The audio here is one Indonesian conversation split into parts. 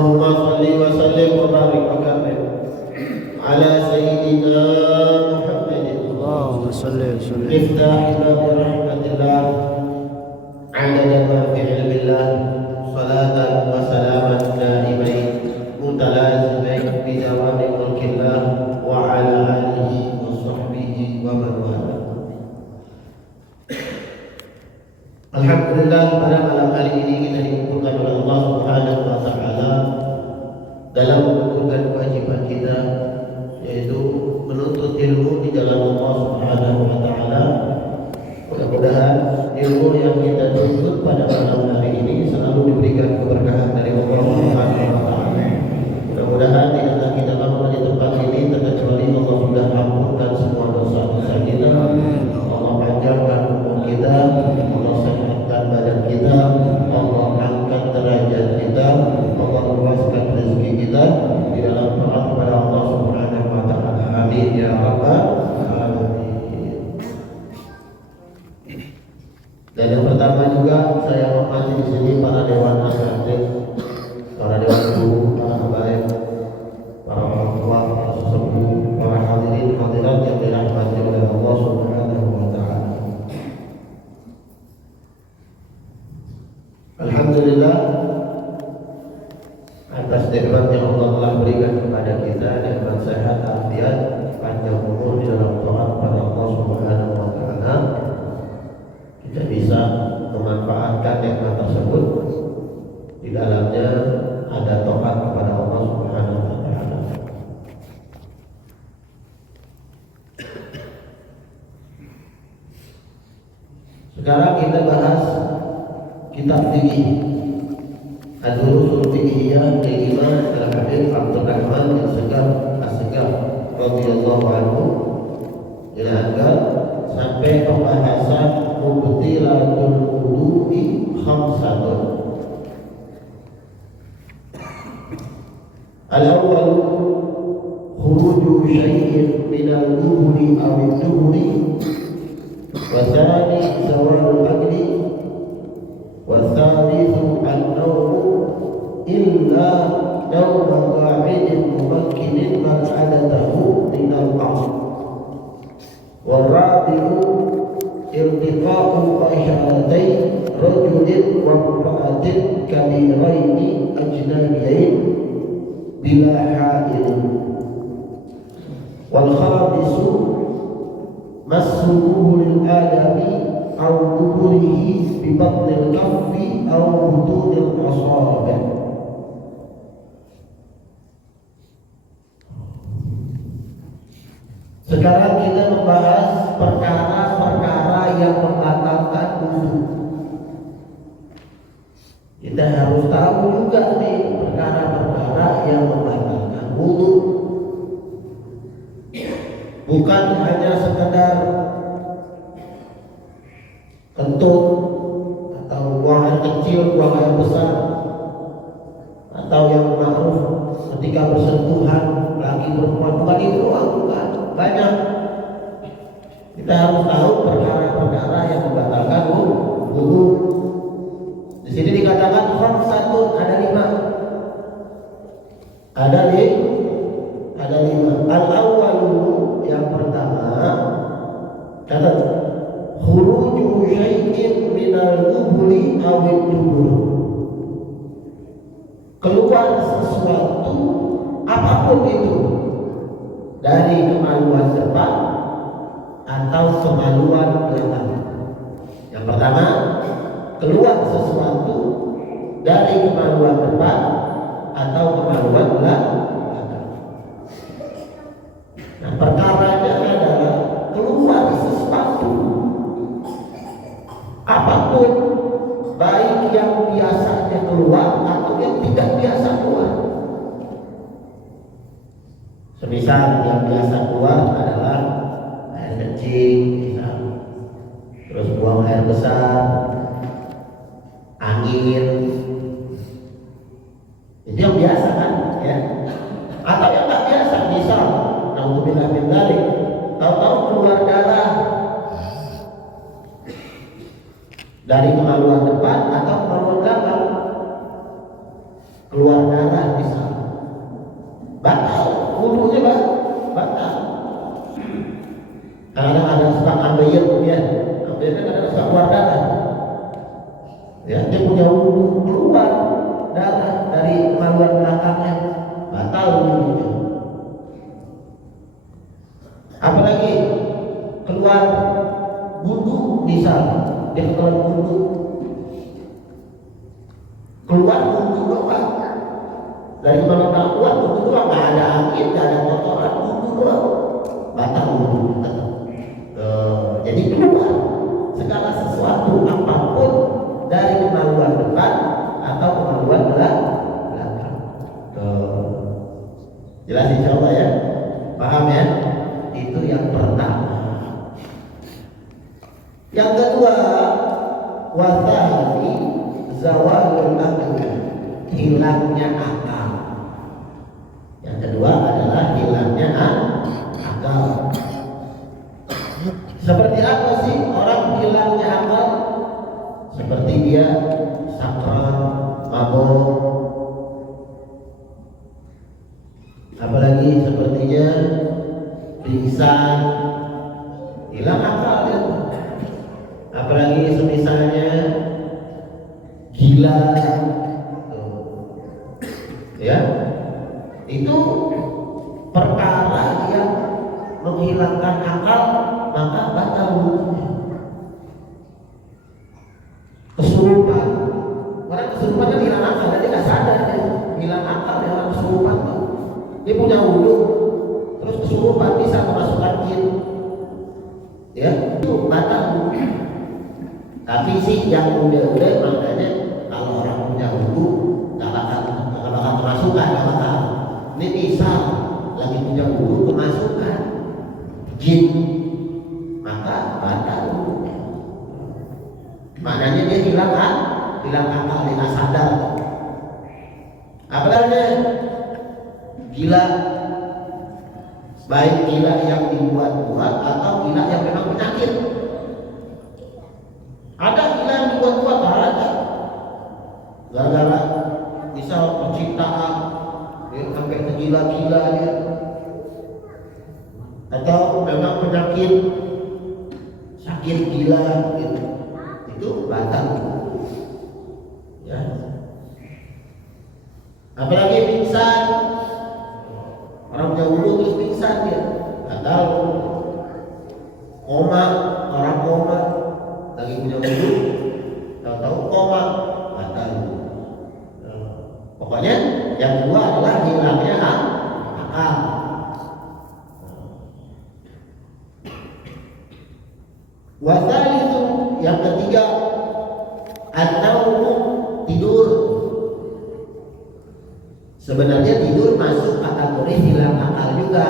اللهم صل وسلم وبارك وكرم على سيدنا محمد اللهم صل وسلم مفتاح باب رحمة الله عدد ما في علم الله صلاة وسلاما دائمين متلازمين بدوام ملك الله وعلى آله وصحبه ومن والاه. Alhamdulillah, pada malam hari ini kita dikumpulkan oleh Allah Subhanahu wa taala dalam menunaikan kewajiban kita, yaitu menuntut ilmu di jalan Allah Subhanahu wa taala. Mudah-mudahan ilmu yang kita tuntut pada malam hari ini selalu diberikan keberkahan dari Allah Subhanahu wa taala. Mudah-mudahan tidaklah kita bangun di tempat ini terkecuali Allah sudah ampunkan semua dosa-dosa kita. Allah panjangkan umur kita, Allah sehatkan badan kita, Allah angkat derajat kita, Allah luaskan rezeki kita di dalam taat kepada Allah Subhanahu wa taala. Amin ya rabbal alamin. Dan yang pertama juga saya hormati di sini para dewan akademik, para dewan guru, para habaib, para orang tua, para sesepuh, para hadirin hadirat yang dirahmati oleh Allah Subhanahu wa taala. Alhamdulillah atas nikmat yang Allah telah berikan kepada kita, nikmat sehat, afiat, panjang umur di dalam taat kepada Allah Subhanahu wa taala. Kita bisa memanfaatkan nikmat tersebut. Di dalamnya ada taat kepada Allah Subhanahu wa taala. Sekarang kita bahas kitab fikih. Ad-Durusul Fiqhiyah li Imam Al-Habib Abdul Rahman As-Segaf radhiyallahu anhu, agar sampai pembahasan mubtilatul wudu'i khamsatun. Al-awwal khuruju syai'in minal duburi aw ad-duburi, wa tsani zawalul aqli, wa tsalithu an-nawmu illa nawma qa'idin mumakkinin man adatahu minal aql, wa rabi'u irtiqa'u isharatain rajulin wa imra'atin kabiraini ajnabiyain bila ha'il, wal khamisu massuhu lil adami aw duburihi bi batnil kaffi aw butunil asabi'. Sekarang kita membahas perkara-perkara yang membatalkan wudu. Kita harus tahu juga nih perkara-perkara yang membatalkan wudu. Bukan hanya sekedar kentut atau buang air kecil, buang air besar, atau yang ma'ruf ketika bersentuhan lagi perempuan, bukan itu doang, bukan. Banyak. Kita harus tahu perkara-perkara yang membatalkan wudu. Di sini dikatakan khamsatun, ada 5. Ada 5. Al-awwalu, yang pertama, kata khuruju syai'in minal duburi aw ad-dubur. Keluar sesuatu apapun itu dari kemaluan depan atau kemaluan belakang. Yang pertama, keluar sesuatu dari kemaluan depan atau kemaluan belakang. Nah, perkaranya adalah keluar sesuatu apapun, baik yang biasanya keluar atau yang tidak biasa keluar. Semisal yang biasa keluar adalah air kencing, misal, terus buang air besar, angin, itu yang biasa kan, ya. Atau yang tak biasa, misal, naudzubillah min dzalik, tahu-tahu keluar darah dari kemaluan depan atau kemaluan belakang, keluar darah dia keluar wudhu, keluar wudhu doang. Dari mana tak keluar wudhu doang, nggak ada angin, nggak ada kotoran, wudhu doang, batal wudhu. Jadi keluar segala sesuatu apapun dari kemaluan depan atau kemaluan belakang. Jelas insya Allah ya, paham ya? Itu yang pertama. Yang kedua, wasali zawalul akal, hilangnya akal. Yang kedua adalah hilangnya akal. Seperti apa sih orang hilangnya akal? Seperti dia sakral, mabuk, apalagi sepertinya pingsan, hilang akal dia. Apalagi semisalnya gila, ya, itu perkara yang menghilangkan akal, maka batal wudhunya. Kesurupan, orang kesurupan kan hilang akal, dia nggak sadar dia hilang akal, dia orang kesurupan tuh. Dia punya wudhu, terus kesurupan bisa memasukkan jin, ya, itu batal wudhu. Tapi sih yang udah makanya kalau orang punya wudhu nggak bakal kemasukan, nggak bakal. Ini bisa lagi punya wudhu kemasukan jin, maka batal wudhunya. Maknanya dia hilang akal, dia nggak sadar. Apalagi gila, baik gila yang dibuat-buat atau gila yang memang penyakit. Ada gila yang dibuat-buat, ada gara-gara misal penciptaan dia sampai tergila-gila dia, atau memang penyakit sakit gila gitu, itu batal ya. Apalagi pingsan, orang punya wudhu terus pingsan dia, batal. Koma, orang koma lagi punya wudhu, tahu-tahu koma, batal. Pokoknya yang kedua adalah hilangnya akal. Wasal itu yang ketiga, atau tidur. Sebenarnya tidur masuk kategori hilang akal juga,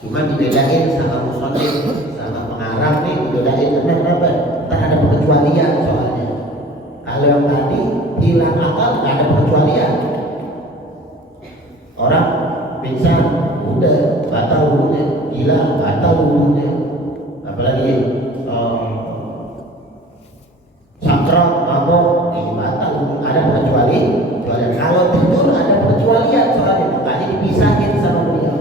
cuma dibedain sama musonif, sama pengarang nih, dibedain kenapa? Ntar ada pengecualian soalnya. Kalau yang tadi hilang akal nggak ada pengecualian. Orang pingsan, udah batal wudhunya, gila batal wudhunya. Apalagi sakral, mabok, batal wudhu, ada pengecualian. Kalau tidur ada pengecualian soalnya, makanya dipisahin sama beliau.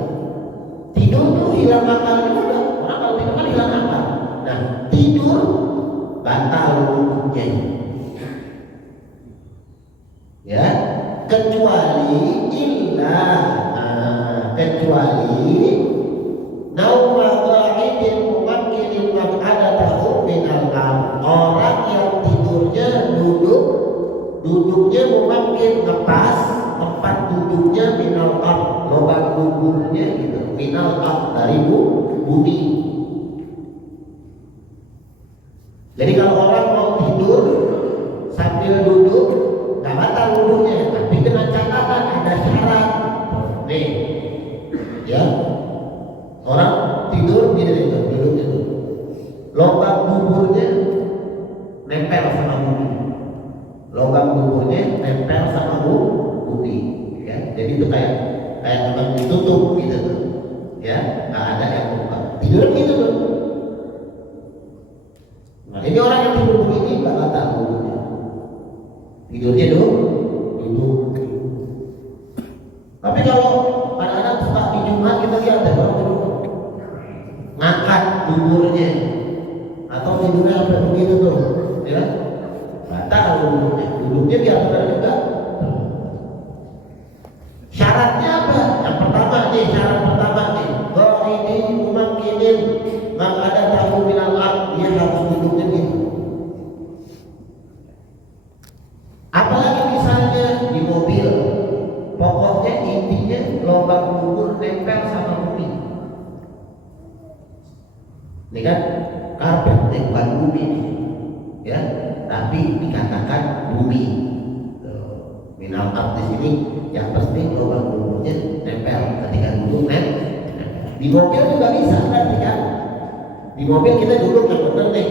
Tidur tuh hilang akal juga. Orang kalau tidur kan hilang akal. Nah, tidur batal wudhunya. Ya, kecuali kecuali nauma qa'idin mumakkinin man adatahu minal am. Orang yang tidurnya duduknya mumakkin, ngepas tempat duduknya minal am, lubang buburnya gitu, minal am, dari bumi. Jadi kalau orang mau tidur sambil duduk nggak batal wudhunya, tapi dengan catatan ada syarat. Nih, ya, orang tidur gini duduk itu, lubang buburnya nempel sama bumi, lubang buburnya nempel sama bumi, ya. Jadi itu kayak memang ditutup gitu tuh, ya, nggak ada yang buka. Tidur gitu tuh. Nah, ini orang yang tidur begini nggak batal wudhunya. Tidurnya duduk. Tapi kalau kadang-kadang suka di Jumat kita lihat ada orang tidur ngangkat buburnya atau tidurnya sampai begitu tuh, ya, batal wudhunya. Duduknya biar benar juga. Syaratnya apa? Yang pertama nih, syarat pertama nih, qa'idin mumakkinin, man ada tahu minal ab, dia harus duduknya gitu. lubang kubur nempel sama bumi. Ini kan karpet bukan bumi nih, ya, tapi dikatakan bumi. Minal ard di sini yang penting lubang kuburnya nempel ketika duduk nempel. Di mobil juga bisa berarti kan? Di mobil kita duduk yang benar nih.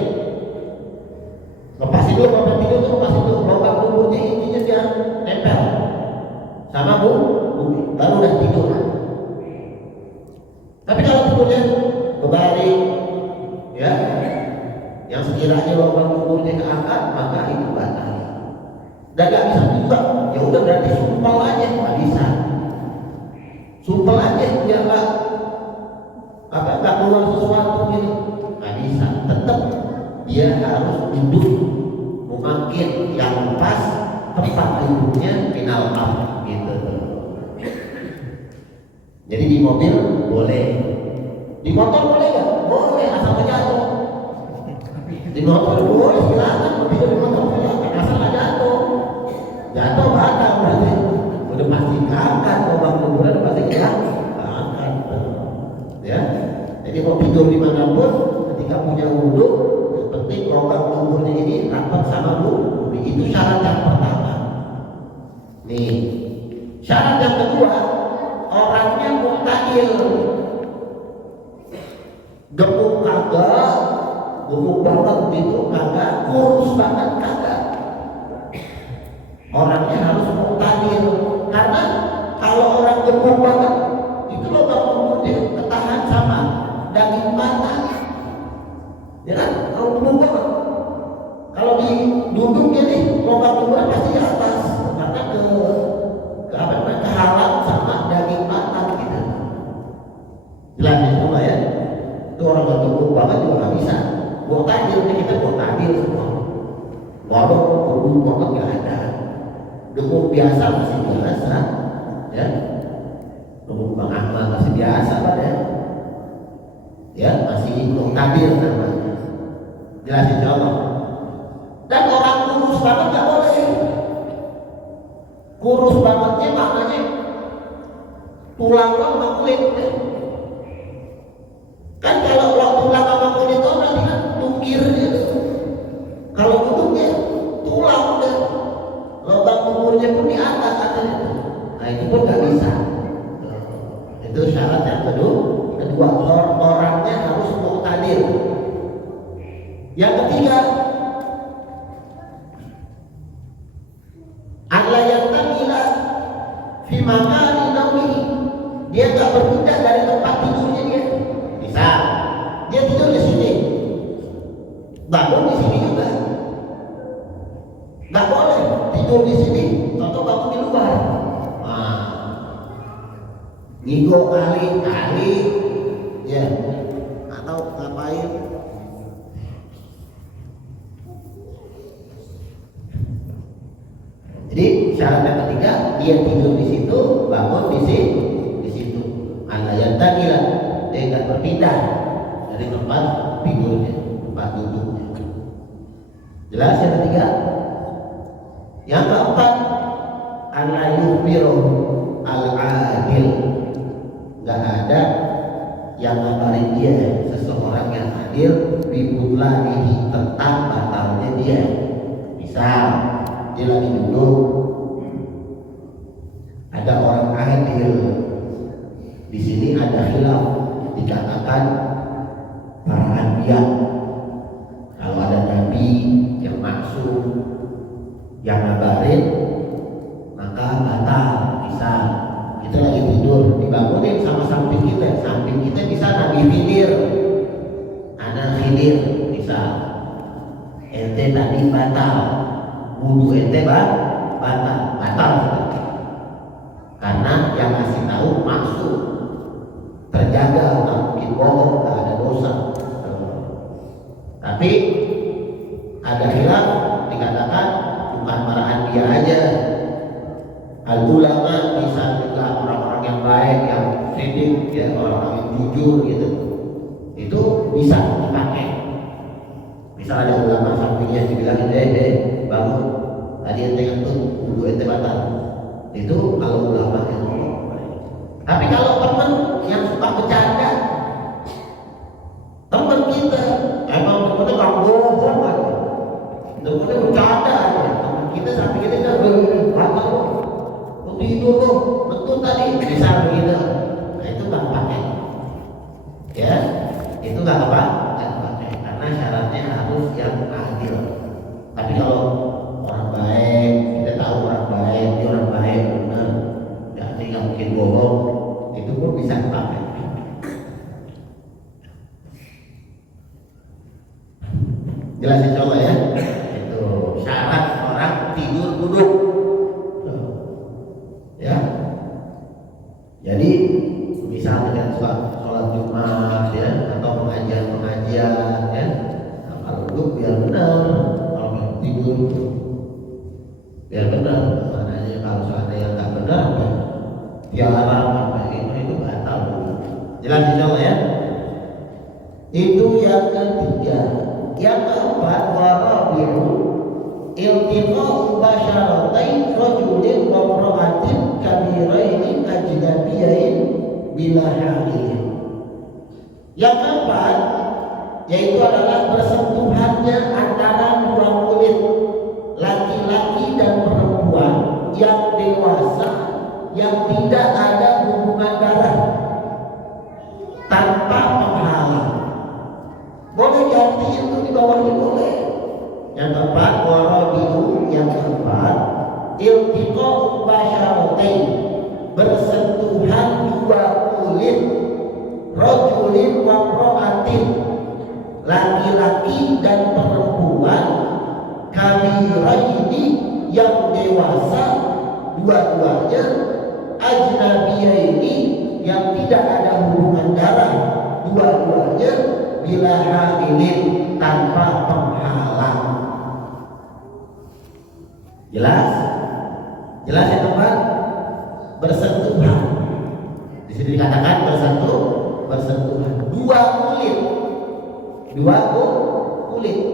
Lepasin dulu tempat tidur tuh, lepasin dulu lubang kuburnya intinya dia nempel sama bumi, baru udah tidur. Tapi kalau tidurnya berbalik, ya, yang sekiranya lubang kuburnya keangkat, maka itu batal. Dan gak bisa juga, ya udah berarti sumpel aja, nggak bisa. Sumpel aja, biar nggak keluar sesuatu gitu, nggak bisa. Tetap dia harus duduk memakin yang pas tempat duduknya final up gitu. Jadi di mobil boleh, di motor boleh nggak? Boleh, asal nggak jatuh. Di motor boleh, silakan mau tidur di motor silakan, asal nggak jatuh. Jatuh batal berarti udah pasti keangkat, lubang kuburan udah pasti keangkat, ya. Jadi mau tidur dimanapun, ketika punya wudhu, yang penting lubang kuburnya ini rapat sama bumi. Itu syarat yang pertama. Nih, syarat yang kedua, orangnya muktadil, gemuk kagak, gemuk banget gitu kagak, kurus banget kagak. Orangnya harus muktadil, karena kalau orang gemuk banget itu lubang kuburnya ketahan sama daging mata, ya kan? Kalau gemuk banget, kalau di duduknya nih lubang kuburnya pasti di atas, karena kehalang sama daging mata gitu. Jelas ya semua ya. Itu orang yang gemuk banget juga nggak bisa. Muktadil nih, kita muktadil semua. Walau gemuk banget nggak ada. Gemuk biasa masih biasa, ya. Gemuk Bang Ahmad masih biasa Pak ya, masih muktadil namanya. Jelas insya Allah. Dan orang kurus banget nggak boleh. Kurus bangetnya maknanya tulang sama kulit. Kan kalau tulang sama kulit itu berarti kan tungkirnya. Kalau duduknya tulang deh. Lubang kuburnya pun di atas katanya. Nah itu pun nggak bisa. Itu syarat yang kedua, orangnya harus muktadil. Yang ketiga, Allah yang tamila fi makani naumihi, dia nggak berpindah dari tempat tidurnya dia. Bisa, dia tidur di sini, bangun di sini juga. Nggak boleh tidur di sini atau bangun di luar. Nah, ngigo kali, ya, atau ngapain? Jadi syarat yang ketiga, dia tidur di situ, bangun di situ. Anda yang takilah, dia nggak berpindah dari tempat tidurnya, tempat duduknya. Jelas yang ketiga. Yang keempat, ala yukhbiru al-adil, nggak ada yang ngabarin dia seseorang yang adil bibudlanihi, tentang batalnya dia. Misal dia lagi duduk, ada orang adil di sini, ada khilaf, dikatakan para anbiya, kalau ada nabi yang maksum yang ngabarin maka batal. Bisa kita lagi tidur, dibangunin sama samping kita bisa Nabi Khidir, anak Khidir, bisa ente tadi batal, wudhu ente batal karena yang ngasih tahu maksud, terjaga, nggak mungkin bohong, nggak ada dosa. Tapi ada khilaf, dikatakan bukan para anbiya aja, al ulama bisa juga orang-orang yang baik, yang sidik, ya, orang-orang yang jujur gitu, itu bisa dipakai. Misal ada ulama sampingnya dibilangin, bangun, tadi ente ngantuk, wudhu ente batal. Itu kalau ulama yang ngomong. Tapi kalau teman yang suka bercanda, teman kita emang temennya kan bohong aja, temennya bercanda aja, teman kita sampai kita kan apa lo tidur lo betul tadi misal begitu, nah itu nggak pakai, ya itu nggak apa, nggak pakai karena syaratnya harus yang adil. Tapi kalau orang baik, kita tahu orang baik, dia orang baik benar, nggak mungkin bohong, itu pun bisa dipakai. Jelasin coba ya. Itu syarat orang tidur duduk. Ya. Jadi misalnya dengan sholat Jumat ya atau pengajian ya. Nah, kalau duduk biar benar, kalau tidur biar benar. Makanya kalau ada yang nggak benar dilarang apa itu batal. Jelasin coba ya. Itu yang ketiga. Yang keempat, warabi'u iltiqa'u basyaratain rajulin wa imra'atin kabirain ajnabiyain bila halin. Yang keempat yaitu adalah bersentuhannya antara dua kulit laki-laki dan perempuan yang dewasa yang tidak ada hubungan darah tanpa penghalang. Boleh ganti itu di bawahnya boleh. Yang keempat, warabi'u, yang keempat, iltiqa'u basyaratain, bersentuhan dua kulit, rajulin wa imra'atin, laki-laki dan perempuan, kabiraini, yang dewasa dua-duanya, ajnabiyaini, yang tidak ada hubungan darah dua-duanya, bila hamilin, tanpa penghalang. Jelas? Jelas ya teman? Bersentuhan. Di sini dikatakan bersentuhan. Dua kulit.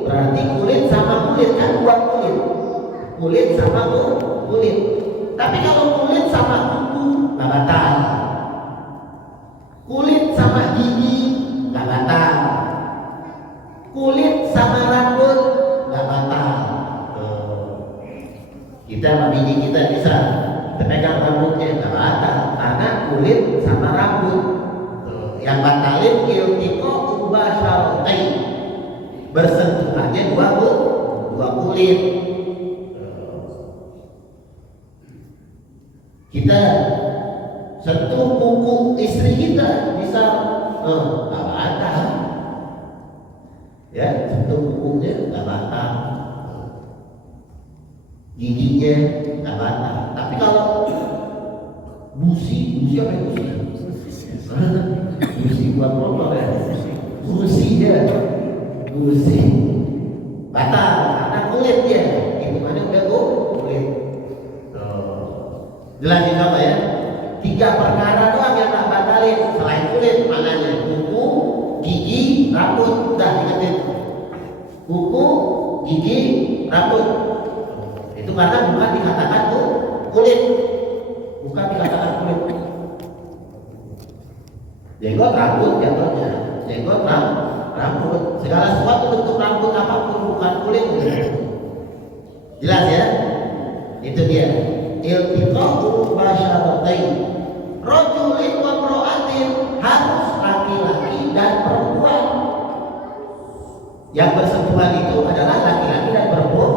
Berarti kulit sama kulit kan dua kulit. Kulit sama kulit. Tapi kalau kulit sama kuku nggak batal. Kulit sama gigi nggak batal. Kulit sama rambut nggak batal. Kita sama bini kita bisa pegang rambutnya nggak batal karena kulit sama rambut. Yang batalin iltiqa'u basyaratain, bersentuhannya dua kulit. Kita sentuh kuku istri kita bisa nggak batal. Ya, sentuh kukunya nggak batal, giginya nggak batal. Tapi kalau busi apa yang busi buat motor ya, busi batal karena kulitnya itu mana udah kulit. Jelasin apa ya? 3 perkara doang yang nggak batalin selain kulit, mananya kuku, gigi, rambut. Udah ingetin, kuku, gigi, rambut. Itu karena bukan dikatakan tuh kulit, bukan dikatakan kulit. Jenggot rambut jatuhnya, jenggot rambut. Segala sesuatu bentuk rambut apapun bukan kulit. Jelas ya? Itu dia. Iltiqa'u basyaratain, rajulin wa imra'atin, harus laki-laki dan perempuan. Yang bersentuhan itu adalah laki-laki dan perempuan.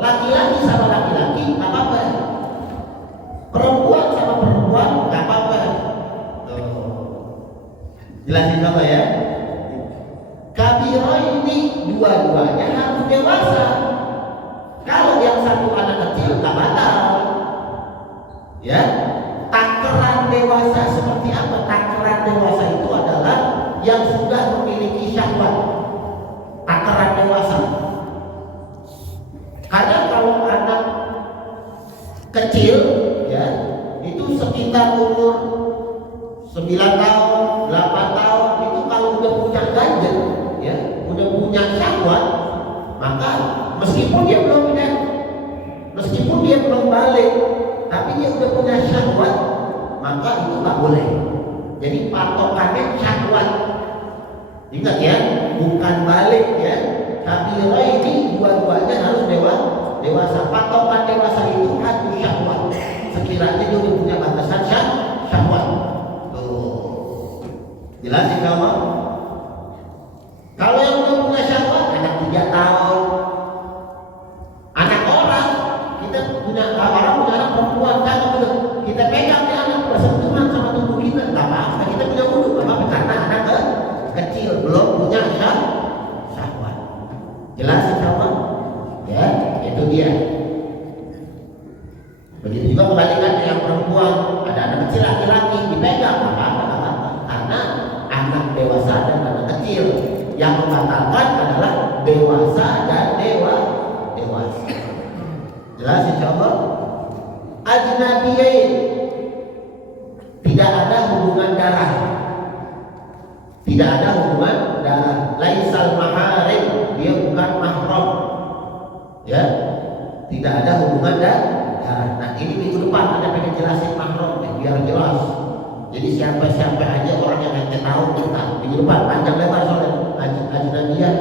Laki-laki sama laki-laki nggak apa-apa. Perempuan sama perempuan nggak apa-apa. Jelasin coba ya. Kabiraini, dua-duanya harus dewasa. Kalau yang satu anak kecil nggak batal. Ya, takaran dewasa seperti apa? Takaran dewasa itu adalah yang sudah memiliki syahwat. Takaran dewasa. Karena kalau anak kecil, ya, itu sekitar umur 9 tahun, 8 tahun, itu kalau udah punya gadget, ya, udah punya syahwat, maka meskipun dia belum balik, tapi dia udah punya syahwat, maka itu nggak boleh. Jadi patokannya syahwat. Ingat ya, bukan balik ya. Kabirah ini dua-duanya harus dewasa. Patokan dewasa itu hadu syahwat. Sekiranya dia punya batasan syahwat. Tuh. Jelas insya Allah. Kalau yang belum punya syahwat, anak 3 tahun, anak orang, kita punya orang punya anak perempuan, kalau kita pegang dia anak bersentuhan sama tubuh kita, nggak apa-apa, kita punya wudhu, nggak apa-apa, karena anak kecil belum punya syahwat. Jelas insya Allah? Ya, itu dia. Begitu juga kebalikannya yang perempuan, ada anak kecil laki-laki dipegang, nggak apa-apa, karena anak dewasa dan anak kecil. Yang membatalkan adalah dewasa dan dewasa. Jelas insya Allah. Ajnabiyain, tidak ada hubungan darah. Tidak ada hubungan darah. Laisal maharim, dia bukan mahram. Ya, tidak ada hubungan darah. Nah ini minggu depan ada pengen jelasin mahram biar jelas. Jadi siapa aja orang yang ente tahu kita minggu depan panjang lebar soalnya ajnabiyah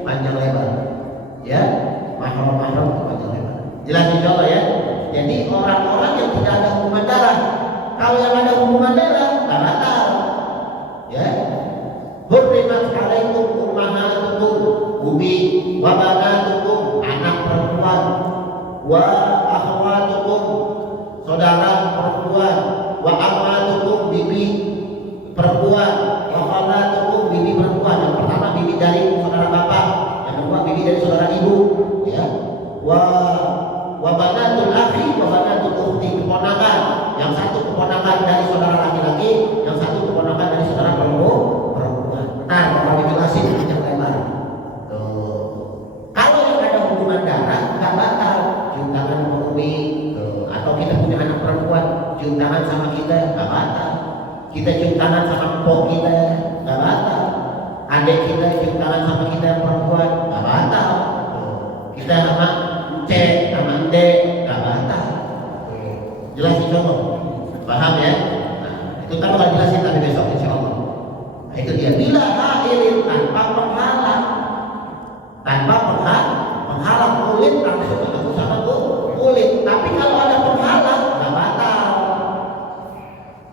panjang lebar. Ya, mahram panjang lebar. Jelas insya Allah ya. Jadi orang-orang yang tidak ada hubungan darah, kalau yang ada hubungan darah nggak batal. Ya, hurrimat alaikum ummahatukum, umi wa banatukum, anak perempuan, wa akhwatukum, saudara perempuan, wa ammatukum, bibi perempuan, wa khalatukum, bibi perempuan. Yang pertama bibi dari saudara bapak, yang kedua bibi dari saudara ibu. Ya, wa banatul akhi wa banatul ukhti, keponakan. Yang satu keponakan dari saudara laki-laki, yang satu keponakan dari saudara perempuan. Nah, kalau dijelasin panjang lebar. Kalau yang ada hubungan darah nggak batal. Cium tangan sama umi, atau kita punya anak perempuan, cium tangan sama kita nggak batal. Kita cium tangan sama empok kita nggak batal. Adik kita cium tangan sama kita yang perempuan nggak batal. Kita sama cek sama dek nggak batal. Jelas insya Allah. Paham ya? Nah, itu kan bakal jelasin tapi besok insya Allah. Nah, itu dia. Bila hairin, tanpa penghalang, penghalang kulit langsung ketemu sama kulit. Tapi kalau ada penghalang nggak batal.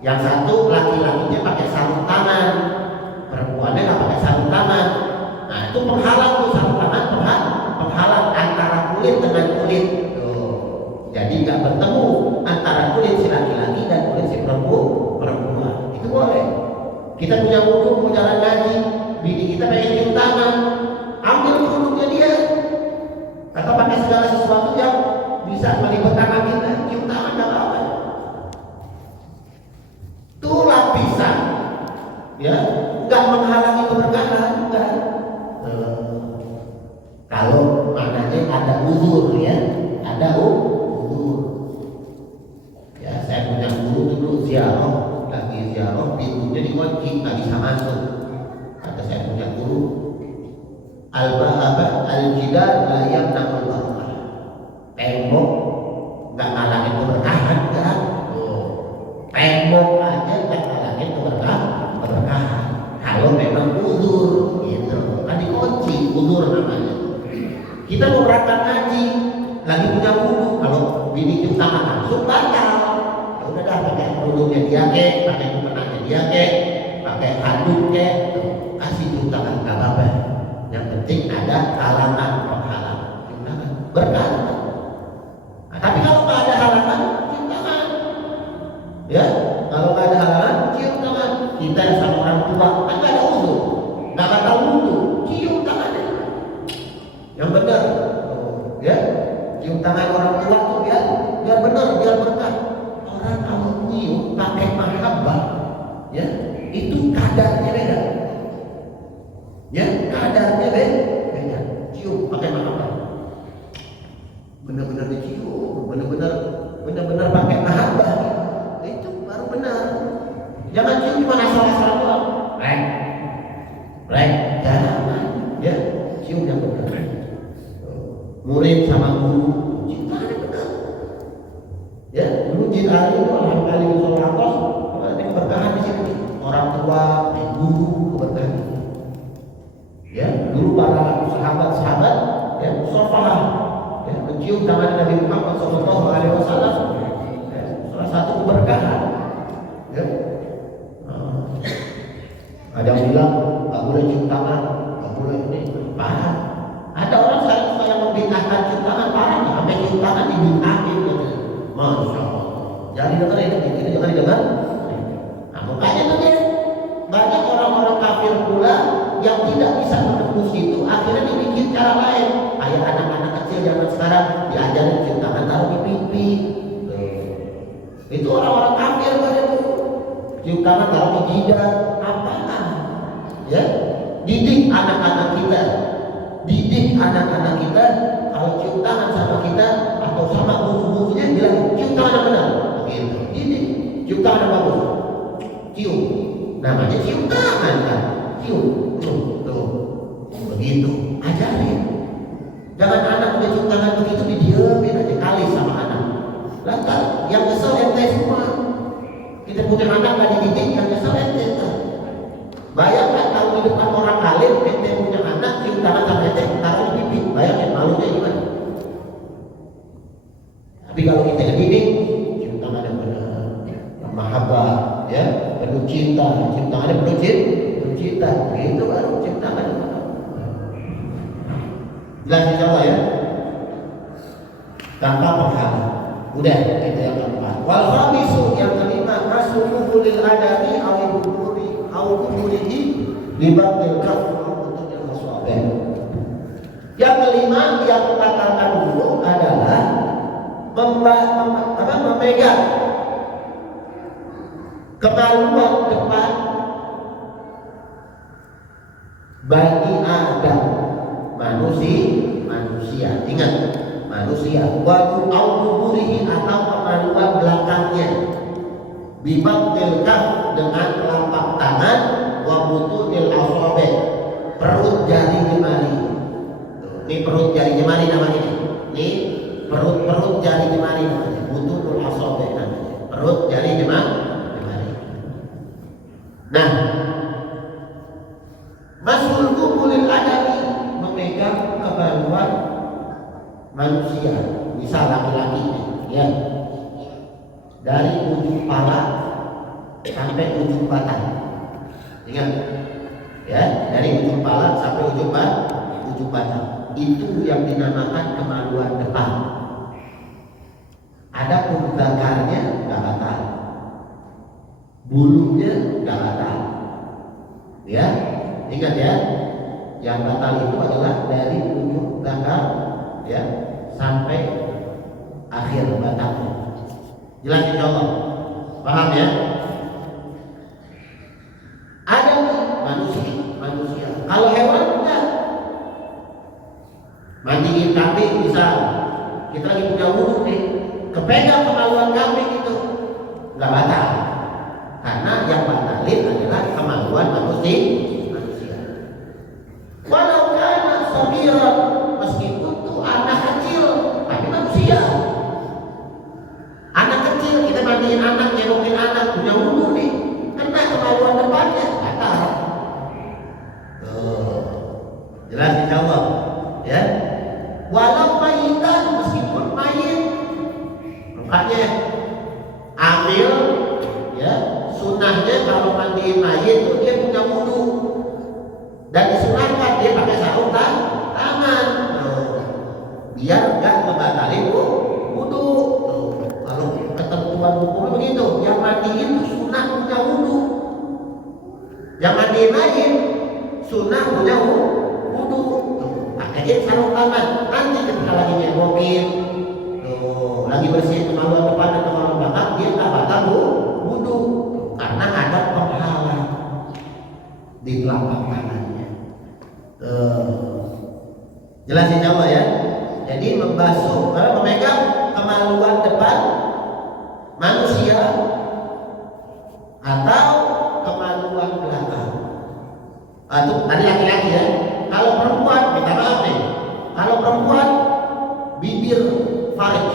Yang satu laki-lakinya pakai sarung tangan, perempuannya nggak pakai sarung tangan. Nah itu penghalang tuh, sarung tangan penghalang antara kulit dengan kulit. Jadi nggak bertemu antara kulit si laki-laki dan kulit si perempuan. Itu boleh. Kita punya wudhu mau jalan ngaji, bini kita pengen cium tangan, ambil wudhunya dia. Atau pakai segala sesuatu yang bisa melipet tangan kita, cium tangan nggak apa-apa. Itu lapisan, ya, nggak menghalangi keberkahan, enggak. Kalau maknanya ada uzur ya, ada uzur. Ya, saya punya guru dulu ziarah, lagi ziarah pintunya dikunci, nggak bisa masuk. Kata saya punya guru, al-jidar la yamna'ul barakah. Tembok nggak ngalangin keberkahan kan? Tembok aja nggak ngalangin keberkahan. Kalau memang uzur, gitu, kan dikunci, uzur namanya. Kita mau berangkat ngaji, lagi punya wudhu, kalau bini cium tangan langsung batal. Ya udah dah, pakai wudhunya dia kek, pakai kemenangnya dia kek, pakai handuk kek, kasih cium tangan nggak apa-apa. Yang penting ada halangan penghalang, cium tangan berkah. Nah, tapi kalau nggak ada halangan, cium tangan. Ya, kalau nggak ada halangan, cium tangan. Kita sama orang tua kan nggak ada wudhu, nggak batal wudhu, cium tangannya. Yang benar, ya, cium tangan orang tua tuh biar benar, biar berkah. Orang kalau cium pakai mahabbah, ya, itu kadarnya beda. Ya, kadarnya beda. Cium pakai mahabbah, benar-benar dicium, benar-benar pakai mahabbah, itu baru benar. Jangan cium cuma asal-asalan doang. Jangan, ya, cium yang benar. Murid sama guru, cinta benar. Ya, dulu cinta itu kali di surah atas, ada keberkahan di sini. Orang tua, guru, keberkahan. Ya, dulu para sahabat-sahabat, ya, sofah, ya, mencium tangan Nabi Muhammad SAW. Ya, salah satu keberkahan. Ya. Ada yang bilang nggak boleh cium tangan, nggak boleh ini, parah. Ada orang sekarang suka yang membid'ahkan cium tangan, parah nggak? Sampai cium tangan dibid'ahin, gitu. Masya Allah. Jangan didengar itu jangan didengar. Nah, makanya tuh dia banyak orang-orang kafir pula yang tidak bisa menembus itu, akhirnya dibikin cara lain. Kayak anak-anak kecil zaman sekarang diajarin cium tangan taruh di pipi. Itu orang-orang kafir pada itu. Cium tangan taruh di jidat. Ya, didik anak-anak kita kalau cium tangan sama kita atau sama guru-gurunya bilang cium tangan yang benar, begitu. Didik, cium tangan yang bagus, cium, namanya cium tangan kan, cium, tuh, begitu, ajarin. Jangan anak udah cium tangan begitu didiemin aja, kali sama anak. Lantas yang kesel ente semua. Kita punya anak gak dididik, yang kesel ente. Bayangkan kalau di depan orang alim, ente punya anak, cium tangan sama ente, taruh di pipi. Bayangkan malunya gimana? Tapi kalau kita dididik, cium tangan yang benar, mahabbah, ya, penuh cinta, cium tangannya penuh cinta, itu baru cium tangan yang benar. Jelas insyaallah ya. Tanpa penghalang. Udah, itu yang keempat. Wal khamisu, yang kelima, masruhu lil adami awudurihi libatil kaf untuk yang maswabeh. Yang kelima yang katakan dulu adalah memegang kemaluan depan bagi Adam, manusia. Ingat, manusia. Wa awudurihi atau kemaluan belakangnya. Bibatil kaf dengan telapak tangan, wa butunil asabi, perut jari jemari. Ini perut jari jemari namanya. Ini perut jari jemari namanya. Butunul asabi namanya. Perut jari jemari. Nah, masul kumulil adami, memegang kemaluan manusia, misal laki-laki, ya. Dari ujung kepala sampai ujung batang. Ingat, ya, dari ujung kepala sampai ujung batang. Itu yang dinamakan kemaluan depan. Adapun zakarnya nggak batal, bulunya nggak batal. Ya, ingat ya, yang batal itu adalah dari ujung zakar, ya, sampai akhir batangnya. Jelas insyaallah. Paham ya? Ada manusia. Kalau hewan enggak. Mandiin kambing bisa. Kita lagi punya wudu nih. Kepegang kemaluan kambing itu enggak batal. Karena yang batalin adalah kemaluan manusia. Walau kana sagiran, meskipun itu anak kecil, tapi manusia. Kita mandiin anak, nyentuhin anak, punya wudu nih, kena kemaluan depannya, batal. Jelas insyaallah, ya. Walau mayitan, meskipun mayit, makanya ambil, ya, sunnahnya kalau mandiin mayit itu dia punya wudu, dan disunahkan dia pakai sarung tangan, biar nggak membatalin wudu. Kalau ketentuan hukumnya begitu, yang mandiin itu sunnah punya wudu, yang mandiin lain sunnah punya wudu. Pakaiin sarung tangan, nanti ketika lagi nyengokin, lagi bersih kemaluan depan dan kemaluan belakang, dia nggak batal wudu, karena ada penghalang di telapak tangannya. Jelas insyaallah ya. Jadi membasuh, memegang kemaluan depan manusia atau kemaluan belakang. Itu tadi laki-laki ya. Kalau perempuan, minta maaf nih. Kalau perempuan, bibir farij,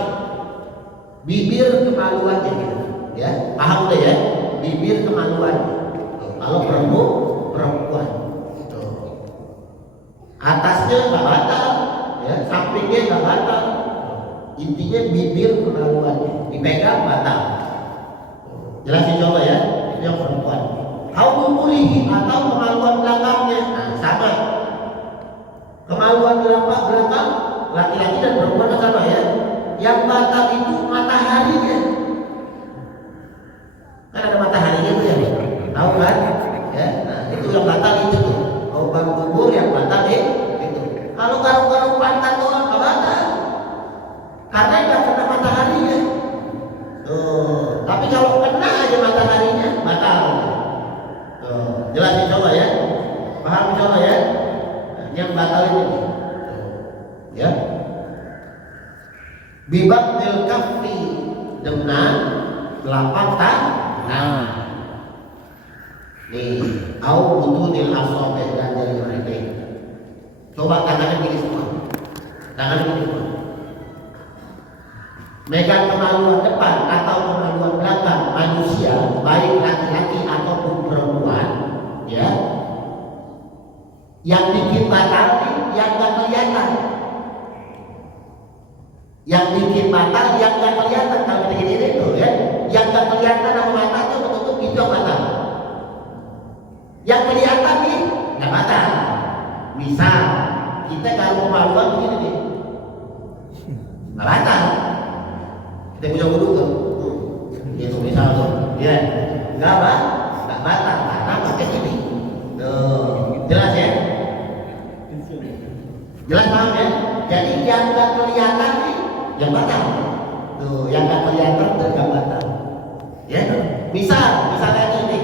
bibir kemaluannya gitu. Ya, paham udah ya? Bibir kemaluan. Kalau perempuan. Tuh. Atasnya nggak batal, ya, sampingnya nggak batal. Intinya bibir kemaluannya dipegang batal. Jelasin coba ya, itu yang perempuan. Kau memulih atau kemaluan belakangnya, nah, sama. Kemaluan belakang laki-laki dan perempuan sama ya. Yang batal itu mataharinya. Kan ada mataharinya tuh ya, tahu kan? Ya, nah itu yang batal itu tuh. Lubang kubur yang batal itu. Kalau garuk-garuk pantat orang nggak batal, karena nggak kena mataharinya. Tuh. Tapi kalau kena aja mataharinya batal. Tuh. Jelasin coba ya. Paham coba ya. Nah, yang batal itu. Tuh. Ya. Bibaktil kaffi dengan telapak tangan. Nih, au butunil asabi dan dari mereka. Coba tangannya gini semua. Tangan gini semua. Megang kemaluan depan atau kemaluan belakang manusia, baik laki-laki ataupun perempuan, ya. Yang bikin batal yang nggak kelihatan. Yang bikin batal yang nggak kelihatan, kalau kita gini tuh ya, yang nggak kelihatan sama mata tuh betul-betul itu yang batal. Yang kelihatan nih nggak batal. Misal kita kalau kemaluan begini nih, nggak batal. Kita punya wudhu tuh, itu misal tuh, ya, nggak batal karena pakai ini. Tuh, jelas ya? Jelas paham ya? Jadi yang nggak kelihatan nih yang batal. Tuh, yang nggak kelihatan tuh yang batal. Ya, misalnya ini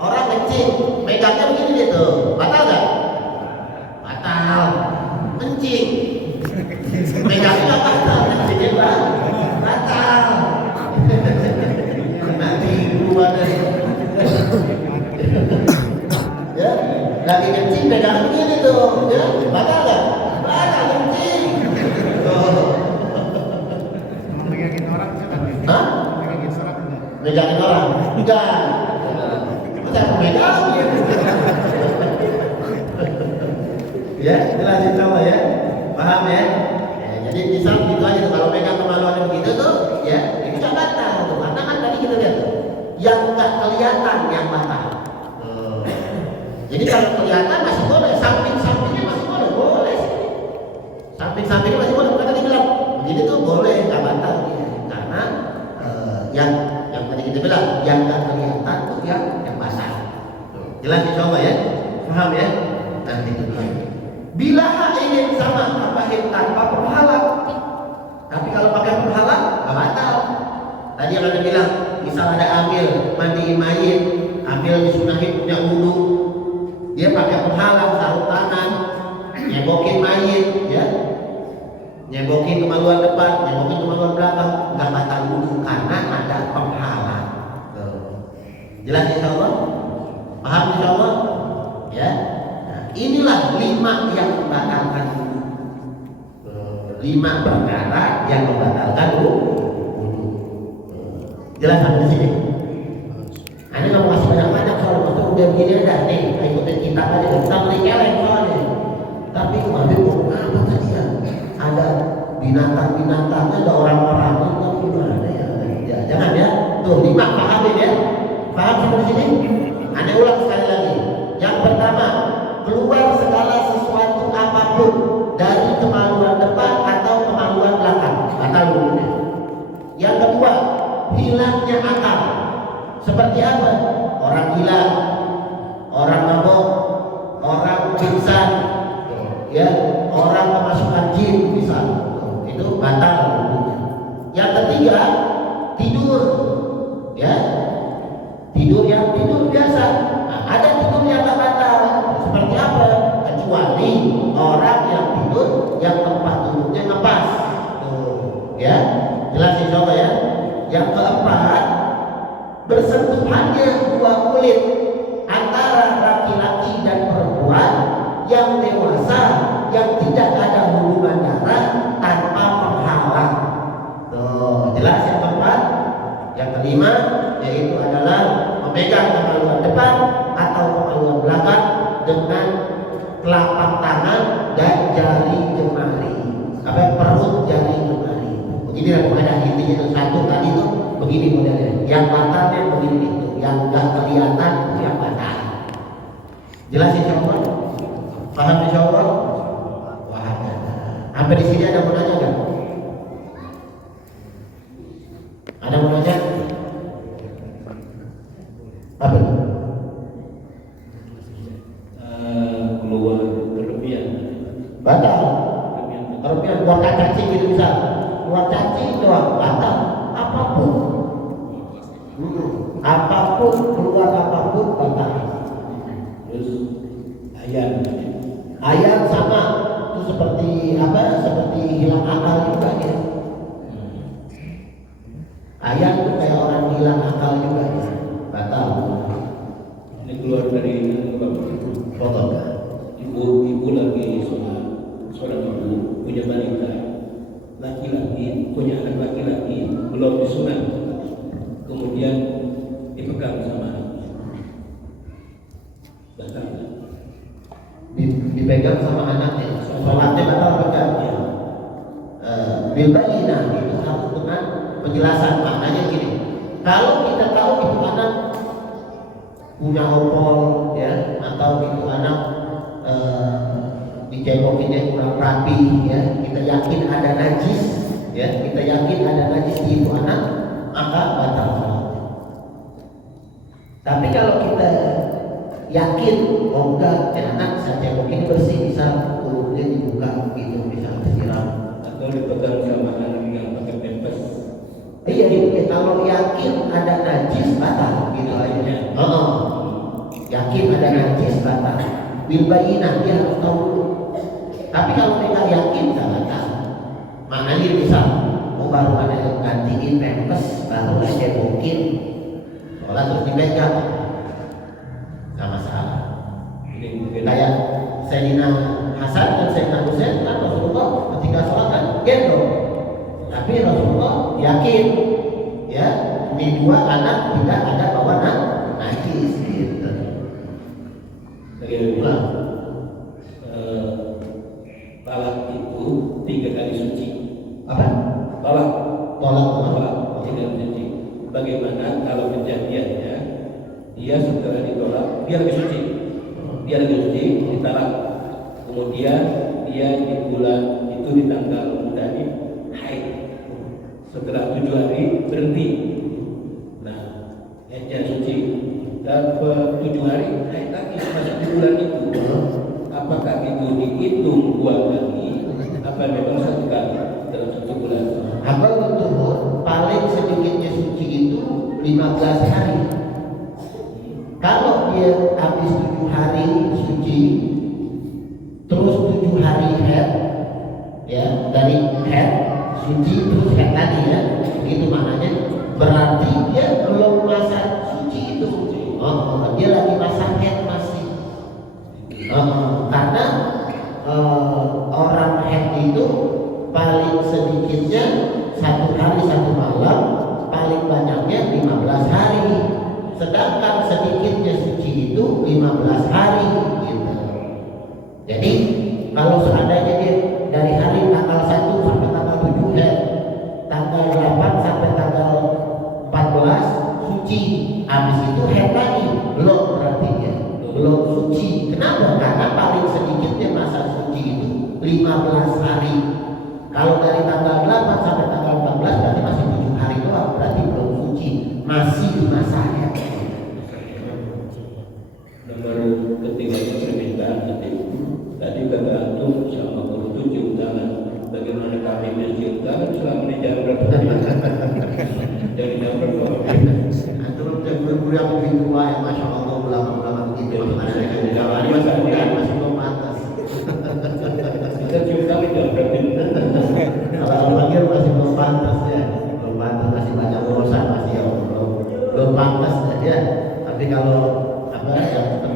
orang kencing, megangnya begini dia tuh, batal nggak? Batal. Kencing, megangnya nggak batal, kencingnya batal. Nanti keluar dari, ya, lagi kencing megangnya begini tuh, ya, batal nggak? Batal kencing. Hah? Megangin orang? Enggak. Kita megangin. Ya, jelasin coba ya. Paham ya? Jadi misal gitu aja tuh, kalau megang kemaluan begitu tuh, ya, ini nggak batal tuh. Karena kan tadi kita lihat tuh, yang nggak kelihatan yang batal. Jadi kalau kelihatan masih boleh, samping-sampingnya masih boleh sih. Samping-sampingnya masih boleh. Bukan tadi bilang, begini tuh boleh, nggak batal ya. Karena yang tadi kita bilang yang nggak kelihatan tuh yang basah. Jelas coba ya, paham ya? Nah itu dia. Bila ingin sama pakai tanpa penghalang, tapi kalau pakai penghalang nggak batal. Tadi yang ada bilang, misal ada ambil mandiin mayit, ambil disunahin punya wudhu, dia pakai penghalang sarung tangan, nyebokin mayit, ya. Nyebokin kemaluan depan, nyebokin kemaluan belakang, nggak batal wudhu karena ada penghalang. Jelas insyaallah? Paham insyaallah? Ya. Nah, inilah 5 yang membatalkan wudhu. 5 perkara yang membatalkan wudhu. Jelas sampai di sini? Anda nggak mau kasih banyak-banyak soal waktu udah begini aja nih, ikutin kitab aja, kita beli keleng soalnya. Tapi waduh mau apa tadi ya? Ada binatang-binatangnya, ada orang-orangnya, gimana ya? Ya jangan ya. Tuh 5 pahamin ya. Paham sampai di sini? Anda ulang sekali lagi. Yang pertama, keluar segala sesuatu apapun dari kemaluan depan atau kemaluan belakang, batal wudhunya. Yang kedua, hilangnya akal. Seperti apa? Orang gila, orang mabok, orang pingsan, ya, orang kemasukan jin misal, itu batal wudhunya. Yang ketiga, tidur, ya, tidur biasa. Nah, ada tidur yang tak batal. Seperti apa? Kecuali orang yang tidur yang tempat duduknya ngepas. Tuh, ya, jelasin coba ya. Yang keempat, bersentuhannya 2 kulit antara laki-laki dan perempuan yang dewasa yang tidak ada hubungan darah tanpa penghalang. Tuh, jelas yang keempat. Yang kelima yaitu adalah memegang kemaluan depan atau kemaluan belakang dengan telapak tangan dan jari jemari, perut jari jemari. Begini ada intinya itu satu tadi itu begini modelnya. Yang batangnya begini itu, yang nggak kelihatan yang batang. Jelas insyaallah? Paham insyaallah? Wah, sampai di sini ada mau nanya nggak? Ada mau nanya? Apa? Keluar berlebihan. Batal. Berlebihan keluar cacing gitu bisa. Keluar cacing doang batal. Apapun. Apapun keluar apapun batal. Terus ayam. Ayat sama itu seperti apa? Seperti hilang akal juga ya. Ayat itu kayak orang hilang akal juga ya. Batal. Ini keluar dari Foto. ibu lagi seorang ibu punya balita laki-laki, punya anak laki-laki belum disunat, kemudian dipegang sama anaknya, batal. Dipegang sama anaknya, sholatnya batal pegang. Bilbainah itu harus dengan penjelasan. Maknanya gini, kalau kita tahu itu anak punya opol ya, atau itu anak dicekokinnya kurang rapi ya, kita yakin ada najis ya, kita yakin ada najis di itu anak, maka batal. Tapi kalau kita yakin, oh enggak, anak saya cekok ini bersih, bisa kulitnya dibuka gitu, bisa disiram. Atau dipegang sama anak yang pakai pampers. Iya, kalau yakin ada najis batal gitu aja. Yakin ada najis batal. Bilbainah dia harus tahu dulu. Tapi kalau tidak yakin nggak batal. Maknanya bisa, oh baru ada yang gantiin pampers, baru aja mungkin sholat terus dipegang. Nggak masalah. Kayak Sayyidina Hasan dan Sayyidina Husain kan Rasulullah ketika sholat kan gendong, tapi Rasulullah yakin ya di dua anak tidak ada bawaan najis gitu. Bagaimana? Talak itu 3 kali suci. Apa? Talak Tolak. 3 kali suci. Bagaimana kalau kejadiannya dia setelah ditolak dia lagi suci, ditalak, kemudian dia di bulan itu di tanggal tadi haid, setelah 7 hari berhenti. Nah, haidnya suci, dan 7 hari haid lagi masuk di bulan itu. Apakah itu dihitung 2 kali? Apa memang 1 kali dalam 1 bulan? Apa betul paling sedikitnya suci itu 15 hari. Kalau dia habis 7 hari suci, terus 7 hari haid, ya dari haid suci terus haid lagi ya, begitu maknanya. Berarti dia belum masa suci itu. Dia lagi masa haid masih. Karena orang haid itu paling sedikitnya 1 hari 1 malam, paling banyaknya 15 hari. Sedangkan sedikitnya suci itu 15 hari gitu. Jadi kalau seandainya dia dari hari tanggal 1 sampai tanggal 7 haid, tanggal 8 sampai tanggal 14 suci, habis itu haid lagi, belum, berarti dia belum suci. Kenapa? Karena paling sedikitnya masa suci itu 15 hari. Kalau dari tanggal 8 sampai tanggal 14 berarti masih 7 hari doang, berarti belum suci, masih di masa haid. Nomor ketiganya permintaan tadi kata antum sama guru itu cium tangan. Bagaimana kami mencium tangan selama di jam berapa? Dari jam berapa? Antum guru yang lebih tua ya, masya Allah, ulama-ulama begitu. Masih belum pantas. Kita cium tangan jam berapa? Kalau panggil masih belum pantas ya, belum pantas, masih banyak dosa, masih ya, belum pantas aja. Tapi kalau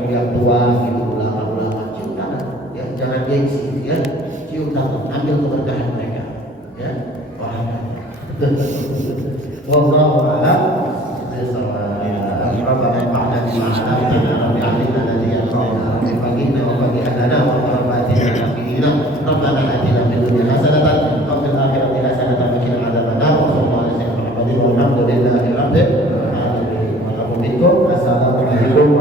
yang tua gitu, ulama-ulama cium tangan ya, jangan gengsi ya, cium tangan, ambil keberkahan mereka ya. Wallahu a'lam. علمتنا رب علمنا الذي ينفعنا رب فقهنا وفقه لنا ورب آتنا في ديننا ربنا آتنا في الدنيا حسنة وفي الآخرة حسنة وقنا عذاب النار وصلى الله على سيدنا محمد والحمد لله رب العالمين. Assalamualaikum